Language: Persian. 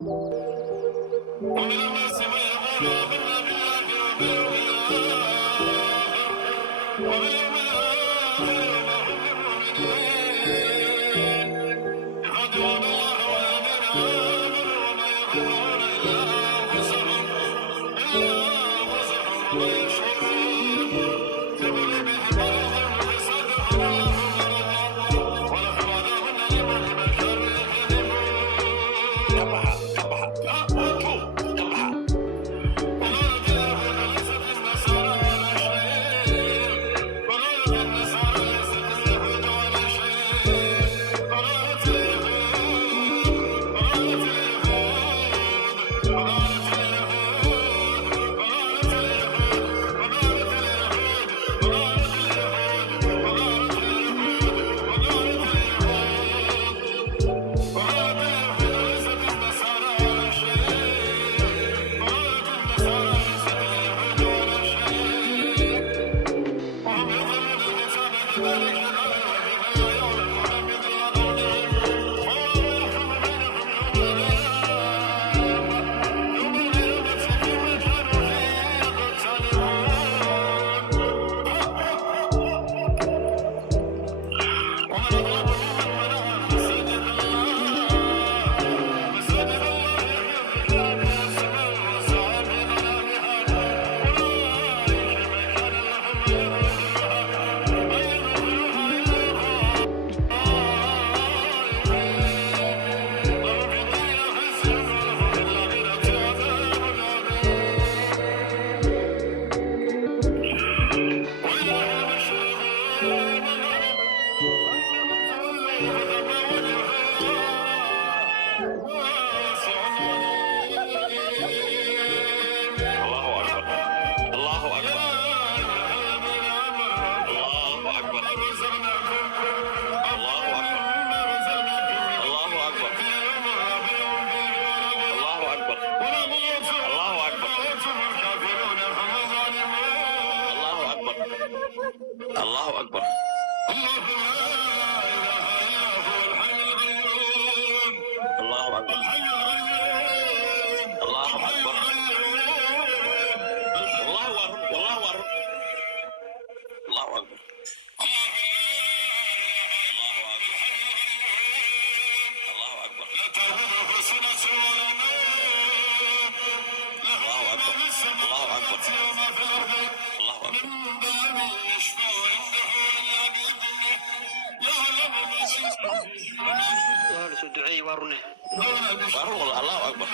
ومن الناس من يقول آمنا بالله وباليوم الآخر وباليوم الآخر وما هم بمؤمنين يخادعون الله والذين آمنوا وما يخدعون إلا أنفسهم وما يشعرون في قلوبهم مرض فزادهم الله مرضا ولهم عذاب أليم بما كانوا يكذبون. الله أكبر. الله لا إله إلا هو الحي القيوم. الله أكبر. الحي القيوم. الله الحي أكبر. القيوم. الله أكبر. الله أكبر. الله أكبر. الله أكبر. لا تأخذه سنة ولا نوم. له ما في السماوات وما في الأرض. الله أكبر. من ذا الذي يشفع عنده إلا بإذنه يعلم ما في الأرض. الله أكبر.